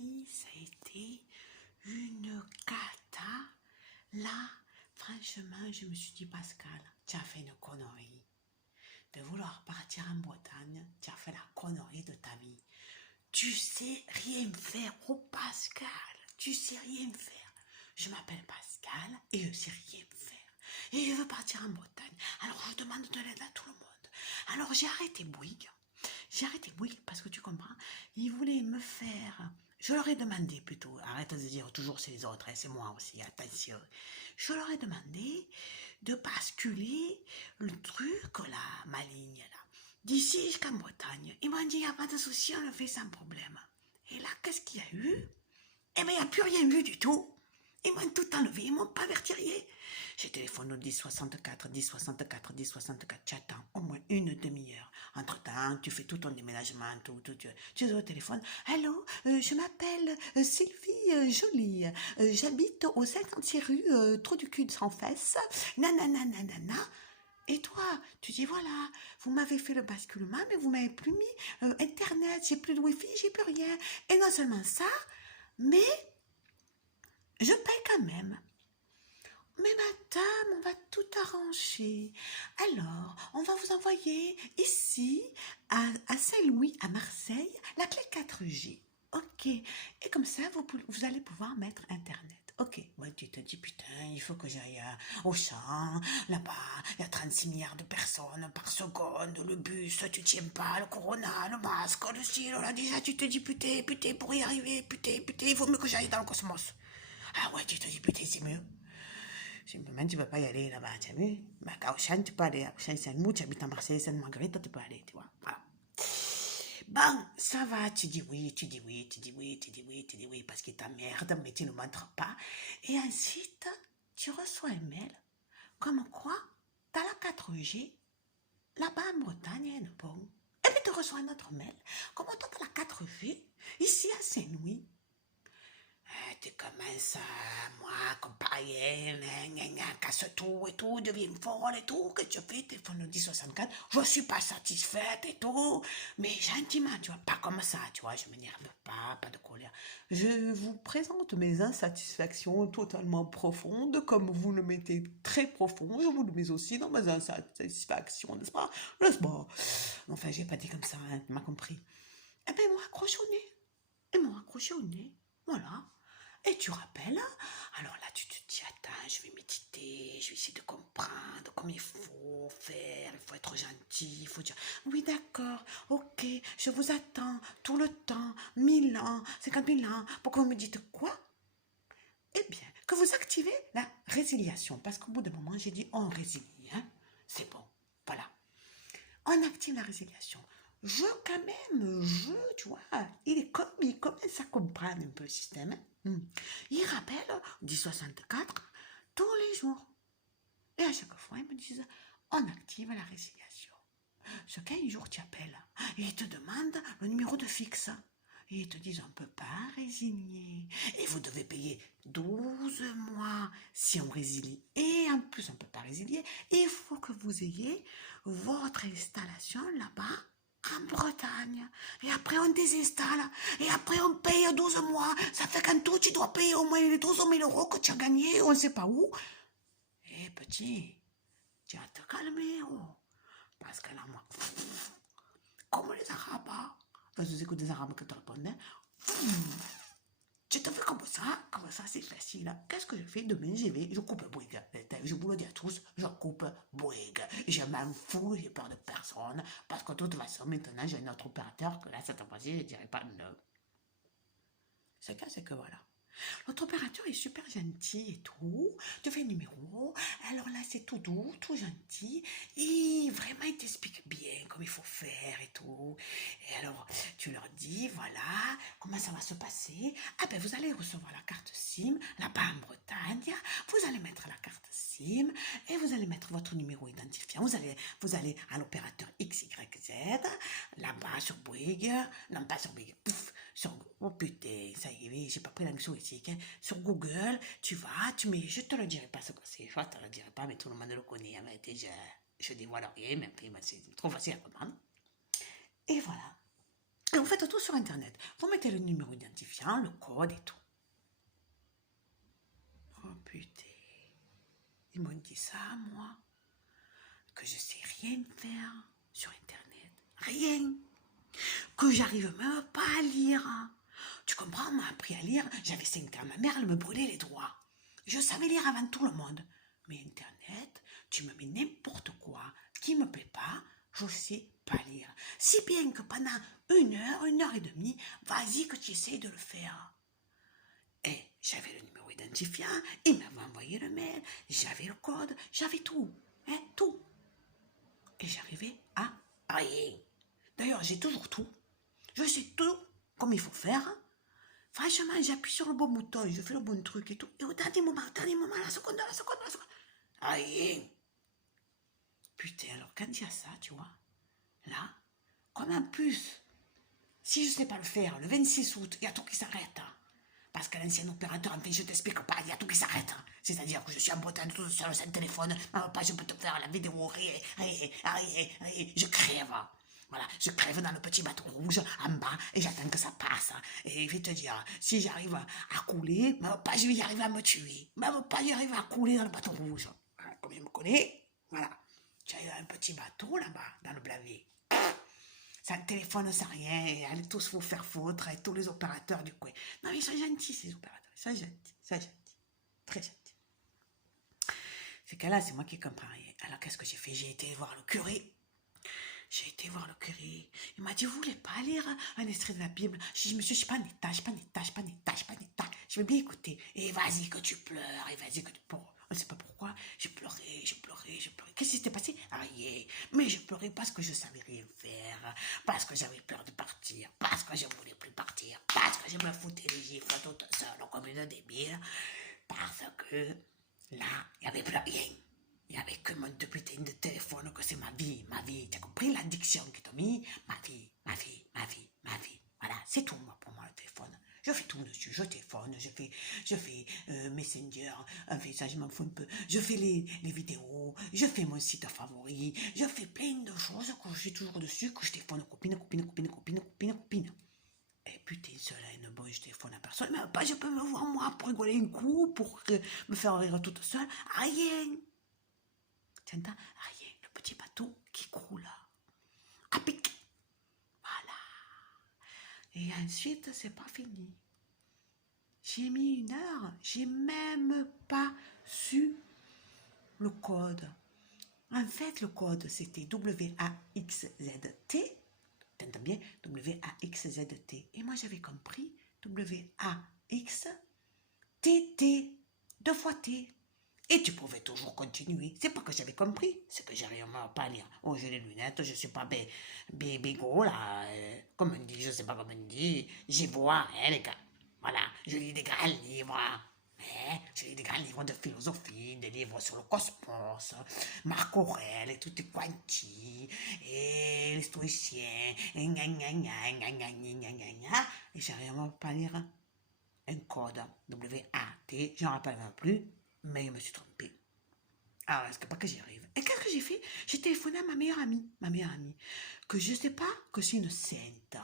oui, ça a été une cata. Là, franchement, je me suis dit, Pascal, tu as fait une connerie. De vouloir partir en Bretagne, tu as fait la connerie de ta vie. Tu sais rien faire, oh Pascal, tu sais rien faire. Je m'appelle Pascal et je sais rien faire. Et je veux partir en Bretagne. Alors je demande de l'aide à tout le monde. Alors j'ai arrêté Bouygues. J'ai arrêté Bouygues parce que tu comprends, ils voulaient me faire... Je leur ai demandé plutôt, arrête de dire toujours c'est les autres, hein, c'est moi aussi, attention. Je leur ai demandé de basculer le truc là, ma ligne là, d'ici jusqu'en Bretagne. Ils m'ont dit, il n'y a pas de souci, on le fait sans problème. Et là, qu'est-ce qu'il y a eu? Eh bien, il n'y a plus rien vu du tout. Ils m'ont tout enlevé, ils m'ont pas averti rien. J'ai téléphoné au 1064, 1064, 1064, tu attends au moins une demi-heure. Entre-temps, tu fais tout ton déménagement, tout, tu es au téléphone. Allô, je m'appelle Sylvie Joly, j'habite au 56 rue Trou du cul sans fesses, nanana, nanana. Et toi, tu dis voilà, vous m'avez fait le basculement, mais vous m'avez plus mis Internet, j'ai plus de Wi-Fi, j'ai plus rien. Et non seulement ça, mais je paye quand même. Mais madame, on va tout arranger. Alors, on va vous envoyer ici, à Saint-Louis, à Marseille, la clé 4G. Ok. Et comme ça, vous allez pouvoir mettre Internet. Ok. Ouais, tu te dis, putain, il faut que j'aille au champ. Là-bas, il y a 36 milliards de personnes par seconde. Le bus, tu tiens pas, le corona, le masque, le stylo. Là, déjà, tu te dis, putain, pour y arriver, putain, il vaut mieux que j'aille dans le cosmos. Ah ouais, tu te dis, putain, c'est mieux. Simplement, tu ne peux pas y aller là-bas, tu as vu? Bah, à Auchan, tu peux aller. À Auchan, Saint-Mou, tu habites à Marseille, Sainte-Marguerite, tu peux aller, tu vois. Voilà. Bon, ça va, tu dis oui, tu dis oui, tu dis oui, tu dis oui, tu dis oui, parce que t'emmerdes, mais tu ne montres pas. Et ensuite, tu reçois un mail, comme quoi, t'as la 4G, là-bas en Bretagne, il y a une bombe. Et puis tu reçois un autre mail, comme toi, t'as la 4G, ici à Saint-Louis. Tu commences à moi, comparer, casse tout et tout, deviens folle et tout, que tu fais, téléphone au 1064, je suis pas satisfaite et tout, mais gentiment, tu vois, pas comme ça, tu vois, je m'énerve pas de colère. Je vous présente mes insatisfactions totalement profondes, comme vous le mettez très profond, je vous le mets aussi dans mes insatisfactions, n'est-ce pas? N'est-ce pas? Enfin, j'ai pas dit comme ça, hein, tu m'as compris. Eh ben, ils m'ont accroché au nez. Ils m'ont accroché au nez, voilà. Et tu rappelles, alors là tu te dis, attends, je vais méditer, je vais essayer de comprendre comment il faut faire, il faut être gentil, il faut dire, oui d'accord, ok, je vous attends tout le temps, 1000 ans, 50 000 ans, pourquoi vous me dites quoi? Eh bien, que vous activez la résiliation, parce qu'au bout d'un moment, j'ai dit, on résilie, hein, c'est bon, voilà. On active la résiliation. Quand même, tu vois, il commence à comprendre un peu le système. Il rappelle 1064 tous les jours. Et à chaque fois, ils me disent, on active la résiliation. Ce qu'un jour tu appelles, et ils te demandent le numéro de fixe. Et ils te disent, on ne peut pas résilier. Et vous devez payer 12 mois si on résilie. Et en plus, on ne peut pas résilier. Il faut que vous ayez votre installation là-bas en Bretagne. Et après, on désinstalle. Et après, on paye 12 mois. Ça fait qu'en tout, tu dois payer au moins les 12 000 euros que tu as gagnés, on ne sait pas où. Eh, petit, tu vas te calmer, oh. Parce que là, moi, comme les Arabes, enfin, je écoute des Arabes qui te répondent, hein. Je te fais comme ça, c'est facile. Qu'est-ce que je fais demain? Je coupe Bouygues. Je vous le dis à tous, je coupe Bouygues. Je m'en fous, j'ai peur de personne. Parce que de toute façon, maintenant, j'ai un autre opérateur que là, cette fois-ci, je ne dirais pas non. Ce cas, c'est que voilà. L'autre opérateur est super gentil et tout. Tu fais un numéro. Alors là, c'est tout doux, tout gentil. Et vraiment, il t'explique bien comment il faut faire et tout. Et alors, tu leur dis, voilà, comment ça va se passer. Ah ben, vous allez recevoir la carte SIM là-bas en Bretagne. Vous allez mettre la carte SIM et vous allez mettre votre numéro identifiant. Vous allez à l'opérateur XYZ, là-bas sur Bouygues. Non, pas sur Bouygues. Oh putain, ça y est, j'ai pas pris la mission ici. Hein. Sur Google, tu vas, tu mets, je te le dirai pas ce que c'est, je te le dirai pas, mais tout le monde le connaît. En vérité, je dévoile rien, mais après, c'est trop facile à comprendre. Et voilà. Et vous faites tout sur Internet. Vous mettez le numéro identifiant, le code et tout. Oh putain. Ils m'ont dit ça, moi. Que je sais rien faire sur Internet. Rien. Que j'arrive même pas à lire. Tu comprends, on m'a appris à lire. J'avais 5 ans. Ma mère, elle me brûlait les doigts. Je savais lire avant tout le monde. Mais Internet, tu me mets n'importe quoi qui me plaît pas, je sais pas lire. Si bien que pendant 1 heure et demie, vas-y que tu essayes de le faire. Et j'avais le numéro identifiant, il m'avait envoyé le mail, j'avais le code, j'avais tout. Hein, tout. Et j'arrivais à rien. D'ailleurs, j'ai toujours tout. Je sais tout comme il faut faire. Franchement, j'appuie sur le bon bouton, je fais le bon truc et tout. Et au dernier moment, la seconde. Rien. Putain, alors quand il y a ça, tu vois, là, comme en plus, si je ne sais pas le faire, le 26 août, il y a tout qui s'arrête. Parce que l'ancien opérateur, enfin, je t'explique pas, il y a tout qui s'arrête. C'est-à-dire que je suis en Bretagne tout seul sur le téléphone, pas, je peux te faire la vidéo, je crève. Voilà, je crève dans le petit bateau rouge en bas et j'attends que ça passe. Et je vais te dire, si j'arrive à couler, même pas je vais y arriver à me tuer. Même pas j'y arrive à couler dans le bateau rouge. Voilà, comme il me connaît, voilà. J'ai un petit bateau là-bas, dans le Blavet. Ça ne téléphone, ça rien, et allez tous vous faire foutre, et tous les opérateurs du coin. Non, ils sont gentils, ces opérateurs. Ils sont gentils. Très gentils. C'est que là, c'est moi qui comprends rien. Alors, qu'est-ce que j'ai fait? J'ai été voir le curé. Il m'a dit, vous voulez pas lire un extrait de la Bible? Je dis, monsieur, je suis pas en état. Je vais bien écouter. Et vas-y que tu pleures, et vas-y que tu pleures. On ne sait pas pourquoi. J'ai pleuré. Qu'est-ce qui s'était passé? Rien. Mais je pleurais parce que je savais rien faire. Parce que j'avais peur de partir. Parce que je ne voulais plus partir. Parce que je me foutais les gifles toute seule comme une débile. Parce que là, il n'y avait plus rien. Il n'y avait que mon putain de téléphone, que c'est ma vie. Tu as compris l'addiction qu'ils t'ont mis? Ma vie. Voilà, c'est tout, moi, pour moi, le téléphone. Je fais tout dessus, je téléphone, je fais Messenger, enfin, ça, je m'en fous un peu. Je fais les vidéos, je fais mon site favori, je fais plein de choses que je suis toujours dessus, que je téléphone copine. Et putain, cela est une bonne, je téléphone à personne. Mais pas, je peux me voir, moi, pour rigoler un coup, pour me faire rire toute seule. Rien. Tu entends? Rien. Le petit bateau qui croule. À pic. Voilà. Et ensuite, c'est pas fini. J'ai mis 1 heure. J'ai même pas su le code. En fait, le code, c'était WAXZT. T'entends bien? WAXZT. Et moi, j'avais compris WAXTT. 2 fois T. Et tu pouvais toujours continuer. C'est pas que j'avais compris, c'est que j'arrive pas à lire. Oh, j'ai les lunettes, je suis pas bégo, là. Comme on dit, je sais pas comment on dit. J'y vois, hein, les gars. Voilà, je lis des grands livres. Hein. Je lis des grands livres de philosophie, des livres sur le cosmos, Marc Aurèle et tout est quanti, et les stoïciens, et et j'arrive pas à lire un code, W-A-T, je n'en rappelle même plus, mais je me suis trompée. Alors, est-ce que pas que j'y arrive? Et qu'est-ce que j'ai fait? J'ai téléphoné à ma meilleure amie, que je sais pas que c'est une sainte.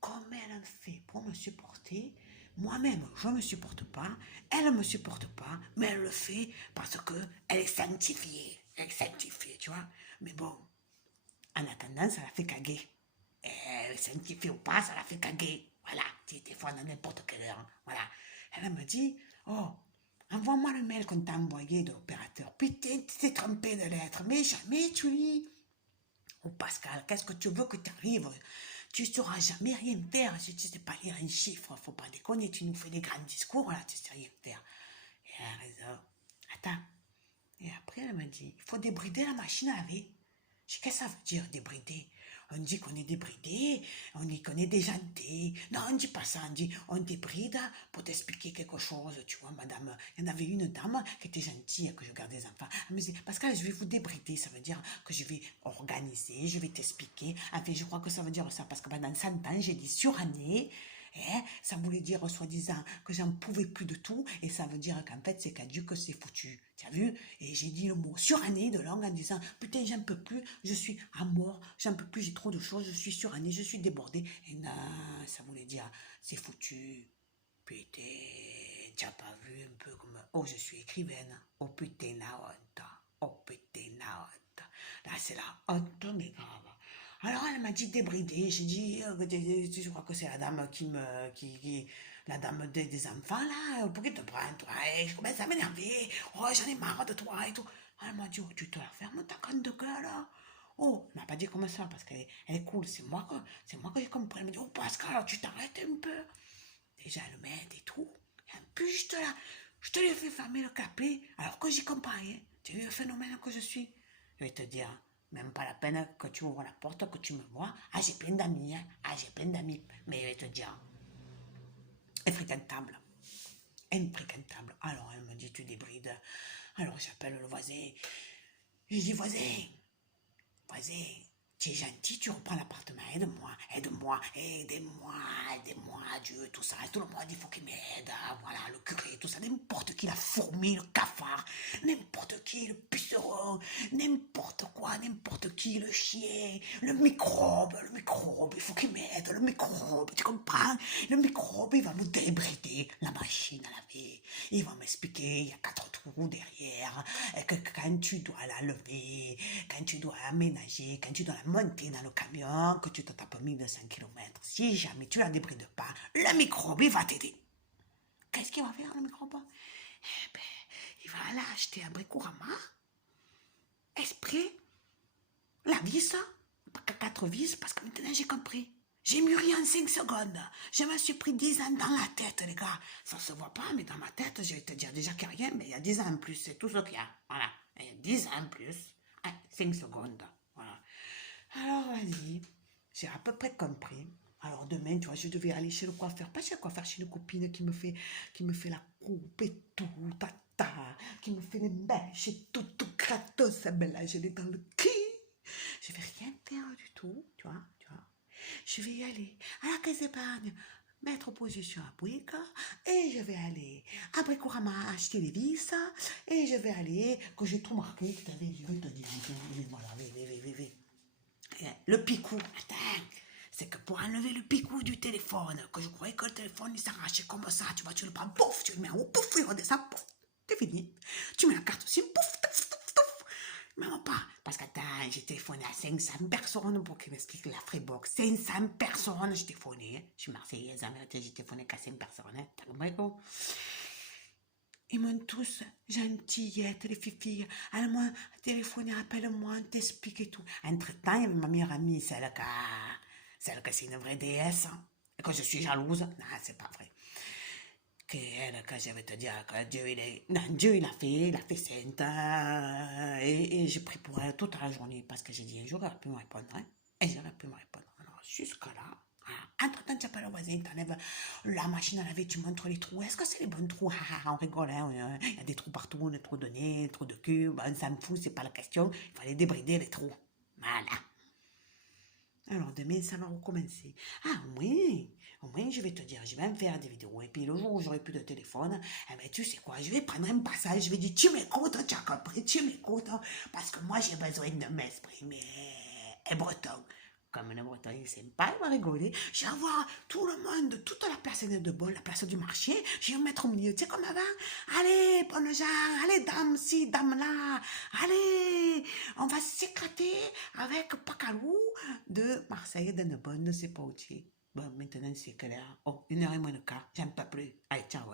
Comment elle a fait pour me supporter? Moi-même, je ne me supporte pas, elle ne me supporte pas, mais elle le fait parce que elle est sanctifiée. Tu vois. Mais bon, en attendant, ça la fait caguer. Elle est sanctifiée ou pas, ça la fait caguer. Voilà, tu téléphones à n'importe quelle heure. Voilà. Elle me dit, oh, envoie-moi le mail qu'on t'a envoyé de l'opérateur. Putain, tu t'es trompé de lettre, mais jamais tu lis. Oh Pascal, qu'est-ce que tu veux que t'arrives? Tu ne sauras jamais rien faire si tu ne sais pas lire un chiffre. Faut pas déconner, tu nous fais des grands discours, là, tu ne sais rien faire. Et elle a raison. Attends. Et après, elle m'a dit, il faut débrider la machine à laver. Je dis, qu'est-ce que ça veut dire, débrider? On dit qu'on est débridé, on dit qu'on est déjanté. Non, on ne dit pas ça, on dit on débride pour t'expliquer quelque chose, tu vois, madame. Il y en avait une dame qui était gentille, que je gardais les enfants. Elle me dit, Pascal, je vais vous débrider, ça veut dire que je vais organiser, je vais t'expliquer. Enfin, je crois que ça veut dire ça, parce que pendant 100 ans, j'ai dit surannée, Ça voulait dire, soi-disant, que j'en pouvais plus de tout, et ça veut dire qu'en fait, c'est caduc, que c'est foutu. Tu as vu? Et j'ai dit le mot surannée de langue en disant, putain, j'en peux plus, je suis à mort, j'en peux plus, j'ai trop de choses, je suis surannée, je suis débordée. Et non, ça voulait dire, c'est foutu. Putain, tu n'as pas vu un peu comme, oh, je suis écrivaine. Oh putain, la honte. Oh putain, la honte. Là, c'est la honte, mais grave. Alors, elle m'a dit débridée. J'ai dit, je crois que c'est la dame la dame des enfants, là. Pour qui te prends, toi? Et je commence à m'énerver. Oh, j'en ai marre de toi et tout. Elle m'a dit, oh, tu te la fermes, ta grande gueule, là. Oh, elle m'a pas dit comme ça, parce qu'elle elle est cool. C'est moi que j'ai compris. Elle m'a dit, oh, Pascal, tu t'arrêtes un peu. Déjà, elle m'aide et tout. Et puis, je te lui ai fait fermer le clapet, alors que j'y comprends rien. Tu as vu le phénomène que je suis? Je vais te dire, même pas la peine que tu ouvres la porte, que tu me vois. Ah, j'ai plein d'amis, hein. Ah, j'ai plein d'amis. Mais je vais te dire, infréquentable. Infréquentable. Alors, elle me dit, tu débrides. Alors, j'appelle le voisin. Je dis, voisin, tu es gentil, tu reprends l'appartement, aide-moi, aidez-moi, Dieu, tout ça. Et tout le monde, il faut qu'il m'aide, voilà, le curé, tout ça, n'importe qui, la fourmi, le cafard, n'importe qui, le puceron, n'importe quoi, n'importe qui, le chien, le microbe, il faut qu'il m'aide, le microbe, tu comprends? Le microbe, il va me débrider la machine à laver, il va m'expliquer, il y a 4 trous derrière, et que quand tu dois la lever, quand tu dois aménager, quand tu dois la monter dans le camion, que tu te tapes 1200 km, si jamais tu la débrides pas, le microbe, il va t'aider. Qu'est-ce qu'il va faire, le microbe? Eh ben, il va aller acheter un Bricorama, esprit, la vis, pas que 4 vis, parce que maintenant j'ai compris. J'ai mûri en 5 secondes. Je me suis pris 10 ans dans la tête, les gars. Ça se voit pas, mais dans ma tête, je vais te dire déjà qu'il n'y a rien, mais il y a 10 ans en plus, c'est tout ce qu'il y a. Voilà. Il y a 10 ans en plus. 5 secondes. Voilà. Alors, vas-y. J'ai à peu près compris. Alors, demain, tu vois, je devais aller chez le coiffeur. Pas chez le coiffeur, chez une copine qui me fait la coupe et tout, tata, qui me fait les mèches et tout gratos. Ben là, je l'ai dans le cul. Je vais rien faire du tout, tu vois. Je vais y aller à la caisse d'épargne, mettre position à briques, et je vais aller à Bricorama acheter les vis, et je vais aller, que j'ai tout marqué, je vais te dire, voilà, le picou, attends, c'est que pour enlever le picou du téléphone, que je croyais que le téléphone il s'arrachait comme ça, tu vois, tu le prends, pouf, tu le mets en haut, pouf, il redescend, pouf, c'est fini. Tu mets la carte aussi, pouf, pouf, pouf, pouf. Même pas, parce qu'attends, j'ai téléphoné à 500 personnes pour qu'ils m'expliquent la Freebox. 500 personnes, j'ai téléphoné. Je suis marseillaise, en vérité, j'ai téléphoné qu'à 5 personnes. Hein. T'as compris quoi? Ils m'ont tous gentillettes, les filles. Elles m'ont téléphoné, appelle-moi, on t'explique et tout. Entre-temps, il y avait ma meilleure amie, celle que c'est une vraie déesse. Et que je suis jalouse. Non, c'est pas vrai. Que je vais te dire que Dieu, Dieu, il a fait sainte. Et j'ai pris pour elle toute la journée parce que j'ai dit un jour, elle aurait pu me répondre. Hein, et j'aurais pu me répondre. Alors, jusque-là, entre-temps, tu appelles le voisin, tu enlèves la machine à laver, tu montres les trous. Est-ce que c'est les bons trous? On rigole, hein, il y a des trous partout, on a trop de nez, trop de cul. Ben, ça me fout, c'est pas la question. Il fallait débrider les trous. Voilà. Alors demain, ça va recommencer. Ah oui, au moins je vais te dire, je vais me faire des vidéos. Et puis le jour où j'aurai plus de téléphone, eh ben, tu sais quoi, je vais prendre un passage, je vais dire, tu m'écoutes, tu as compris, tu m'écoutes, parce que moi j'ai besoin de m'exprimer. Et breton, comme le breton il est sympa, il va rigoler. Je vais avoir tout le monde, toute la personne de bol, la place du marché, je vais me mettre au milieu, tu sais comme avant. Allez, bonne gens, allez, dame ci, dame là, allez, on va s'éclater avec Pacalou de Marseille, de Narbonne, de sais pas où tu es. Bon, maintenant c'est que là, oh, 1h moins le quart, j'aime pas plus. Allez, ciao.